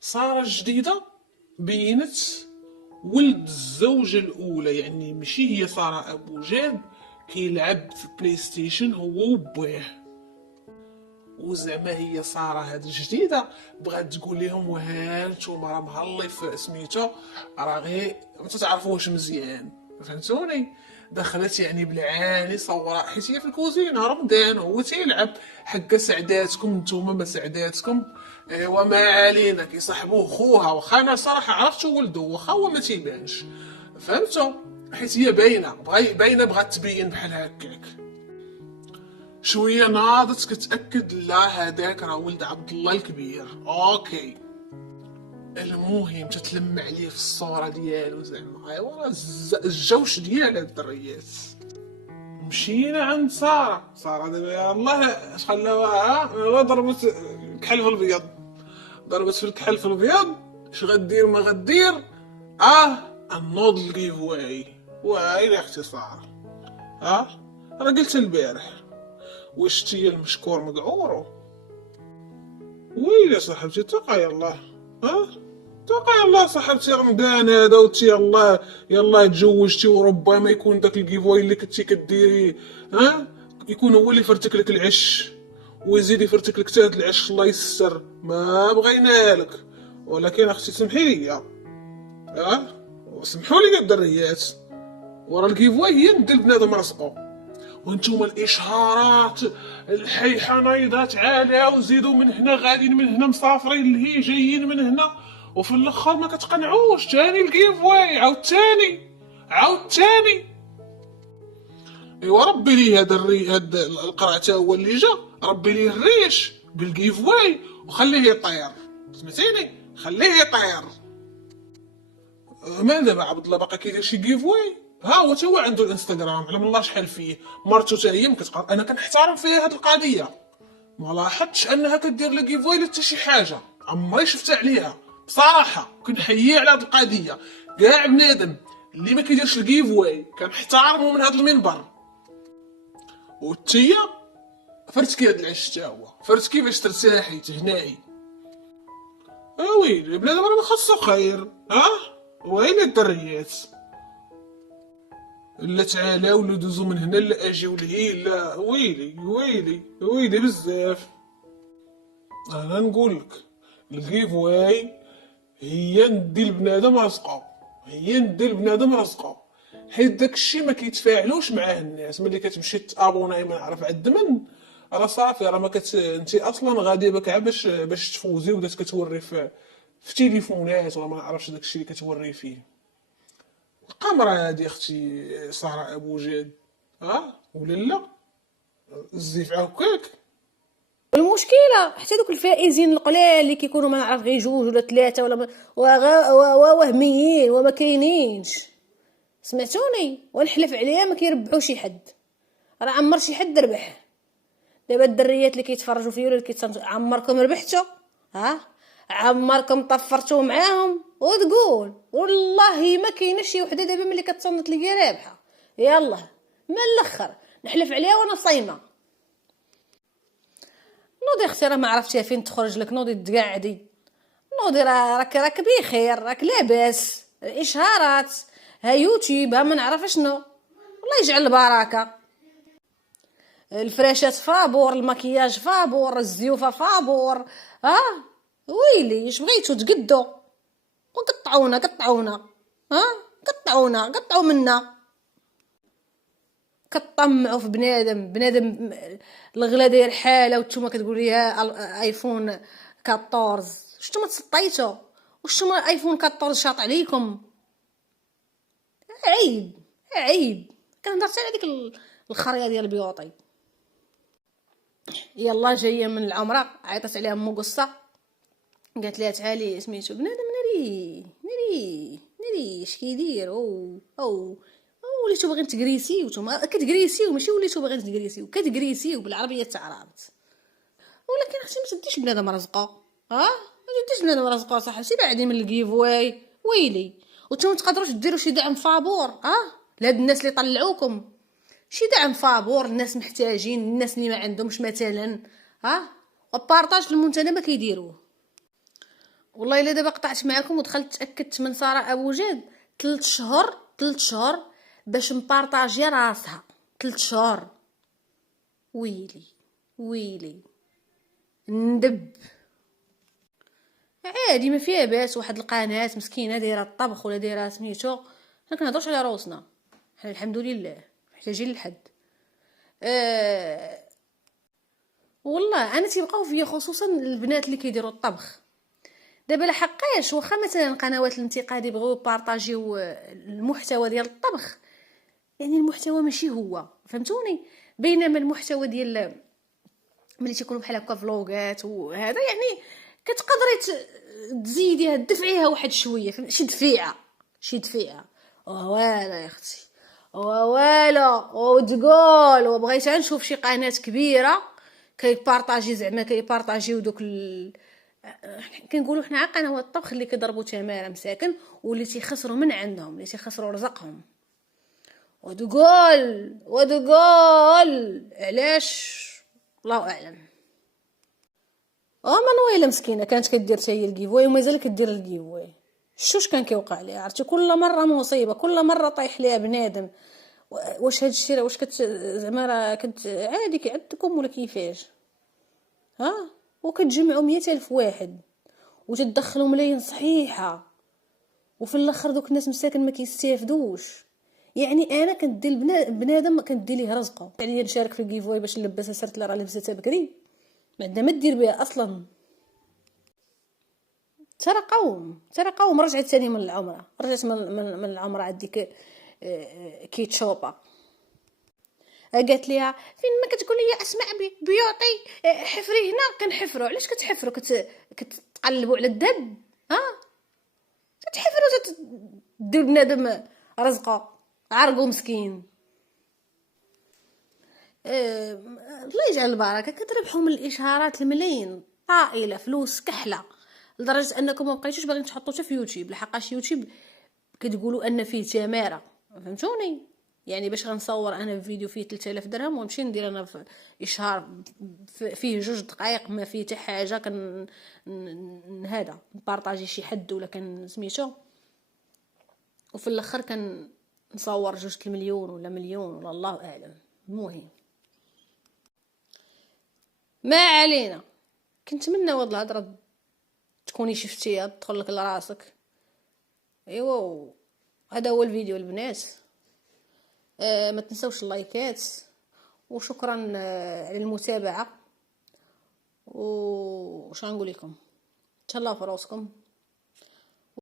سارة الجديدة بينت ولد الزوجة الأولى، يعني ماشي هي سارة أبو جاد كيلعب في بلاي ستيشن هو وبويه. وزعما هي سارة هاد الجديدة بغات تقول لهم وهانتوما راه مهلي في سميتو، راه غير ما تعرفوش مزيان، فهمتوني. دخلت يعني بالعاني صورة، حيت هي في الكوزينة رمضان هو تيلعب، حكا سعداتكم نتوما ما سعداتكم. ايوا ما علينا، كيصاحبوه خوها، واخا انا صراحة عرفتو ولدو واخا هو ما تيبانش، فهمتو. حيت هي باينة باينة بغات تبين بحال هكاك. شويه ناضت كتاكد لا هذاك راه ولد عبد الله الكبير. اوكي، المهم تتلم عليه في الصوره ديالو، زعما ايوا راه الجوش ديال هاد الدريات. مشينا عند ساره دابا يلاه اش خلاوها، ضربت الكحل في الابيض، ضربت في الكحل في الابيض. اش غدير ما غدير، النوض الكيف واي واي يا اختي ساره. راه قلت البارح واش تي المشكور مقعورو. ويلي صاحبتي تقى يلاه، تقى يلاه صاحبتي، رمضان هذا وتي يلاه تزوجتي وربما يكون داك الكيفوي اللي كنتي كديري يكون هو اللي فرتك لك العش، ويزيد يفرتك لك حتى هاد العش، الله يستر ما بغينا لك. ولكن اختي سمحي لي، سمحوا لي الدريات، ورا الكيفوي هي ندير بنادم رزقو، وانتم الاشهارات الحيحه نايضات عاليه، وزيدوا من هنا غاديين من هنا مسافرين لهي جايين من هنا، وفي الاخر ما كتقنعوش. تاني الكيف واي عاود تاني. ايوا ربي لي هاد القرع تا هو اللي جا، ربي لي الريش بالكيف واي وخليه يطير، سمعتيني خليه يطير. ما دابا عبد الله باقي كيدير شي كيف واي، هو تا هو عنده الانستغرام على الله شحال فيه، مرتو تا هي مكتقرا. انا كنحترم فيها هاد القضيه، ما لاحظتش انها كدير لي كيف واي حتى شي حاجه، عمري شفت عليها بصراحه. كنحيي على هاد القضيه، كاع بنادم اللي ما كيديرش الكيف واي كنحترمو من هاد المنبر. وتيا فرت هاد العش تا هو فرت كيفاش ترتاحي تهنائي. ويلي بنادم راه ما خاصو خير، ويلي الدريات، لا تعالى ولا دوزو من هنا لا اجيو لهي، لا ويلي بزاف. انا نقول لك الكيف واي هي ندي لبنادم رزقه، حيت داكشي ما كيتفاعلوش معاه الناس. ملي كتمشي تابوناي ما نعرف عند من، راه صافي، راه ما انت اصلا غادي بك باش تفوزي، ودات كتوري في تليفونات ولا ما نعرفش داكشي اللي كتوري فيه. القمرة هادي اختي سارة ابو جاد، ولا لا الزيف عاوكاك. المشكله حتى دوك الفائزين القلال اللي كيكونوا ما نعرف غير جوج ولا ثلاثه ولا وهميين وما كاينينش، سمعتوني ونحلف عليها ما كيربحوا شي حد، راه عمر شي حد ربح. دابا الدريات اللي كيتفرجوا فيا ولا اللي كيتصنتوا، عمركم ربحتوا؟ عمركم طفرتوا معاهم؟ وتقول والله ما كاينه شي وحده دابا ملي كتصنت ليا رابحه. يلا من الاخر نحلف عليها وانا صايمه. نوضي اختي، راه ما عرفتيها فين تخرج لك، نوضي تقعدي، نوضي راك بخير، راك لاباس، الاشهارات ها يوتيوب ها ما نعرف شنو، الله يجعل البركه. الفراشات فابور، المكياج فابور، الزيوفه فابور. ويلي اش بغيتو تقدو وقطعونا قطعوا منا، كطمعوا في بنادم الغلا داير حاله، وانتوما كتقولوا ليها ايفون 14. شتو ما تسطيتو؟ وشتو ما ايفون 14 شاط عليكم؟ عيب. كنهضر حتى على ديك الخريه ديال البيوطي. يلا جايه من العمره، عيطت عليها مو قصه، قالت لها تعالي سميتو بنادم ناري اش كيدير او وليتو باغيين تكريسيو، نتوما كتكريسيو ماشي وليتو باغيين تكريسيو، كتكريسيو بالعربيه تاع عربت. ولكن اختي ما تديش بنادم رزقه، ما تديش بنادم رزقه صاحبتي، بعدي من الكيفواي ويلي. وانتم تقدروش ديروا شي دعم فابور لهاد الناس اللي طلعوكم، شي دعم فابور، الناس محتاجين، الناس اللي ما عندهمش مثلا وبارطاج المنتدى ما كيديروه. والله الا دابا قطعت معكم ودخلت تاكدت من ساره ابو جاد 3 شهور باش مبارطاجيه راسها. 3 شهور. ويلي ويلي ندب. عادي ما فيها باس، واحد القناه مسكينه دايره الطبخ ولا دايره سميتو، حنا كنهضرش على روسنا، حنا الحمد لله محتاجين للحد. والله انا تيبقاو فيا خصوصا البنات اللي كيديروا الطبخ. دابا لحقاش واخا مثلا قنوات الانتقاد يبغيو يبارطاجيو المحتوى ديال الطبخ، يعني المحتوى ماشي هو، فهمتوني؟ بينما المحتوى ديال ملي تيكونوا بحال هكا فلوغات وهذا، يعني كتقدري تزيديها تدفعيها واحد شويه، شي دفيعه شي دفيعه. والو يا اختي والو وتقول وبغيت نشوف شي قناه كبيره كيبارطاجي، زعما كيبارطاجيو دوك كنقولوا حنا على قنوات الطبخ اللي كيضربوا تماره مساكن واللي تيخسروا من عندهم، اللي تيخسروا رزقهم. ودقول علاش الله اعلم. مانويله مسكينه كانت كدير حتى هي الكيفوي ومازال كدير الكيفوي. شوش كان كيوقع ليها؟ عرفتي كل مره مصيبه، كل مره طايح ليها بنادم. واش هاد الشيء واش زعما راه كنت عادي كيعدكم ولا كيفاش؟ وكتجمعوا 100,000 واحد وتدخلوا ملايين صحيحه، وفي الاخر دوك الناس مساكن ما كيستافدوش. يعني انا كندير بنادم كندير ليه رزقه، يعني نشارك في الكيفوي باش نلبسها سرت لي راه لبستها بكري، ما عندها ما دير بها اصلا. ترى قوم رجعت ثاني من العمره، رجعت من العمره عندي كيتشوبا. قالت ليها فين ما كتقول لي اسماء بيعطي حفري هنا كنحفروا. علاش كتحفروا؟ كتقلبوا على الذهب؟ كتحفروا تدير بنادم رزقه عرقو مسكين. الله يجعل البركه. كتربحوا من الاشهارات الملايين طائله، فلوس كحله، لدرجه انكم ما بقيتوش باغيين تحطوا حتى في يوتيوب، لحقاش يوتيوب كتقولوا ان فيه تماره، فهمتوني؟ يعني باش غنصور انا فيديو فيه 3000 درهم ونمشي ندير انا في اشهار فيه 2 دقائق ما فيه حتى حاجه، هذا نبارطاجي شي حد ولا كان سميتو، وفي الاخر نصور 2 المليون ولا مليون ولا الله اعلم. المهم ما علينا. كنتمنى هاد الهضره تكوني شفتيها تدخل لك لراسك. ايوا هذا هو الفيديو البنات. ما تنسوش اللايكات، وشكرا على المتابعه. وش نقول لكم؟ تهلاو في راسكم.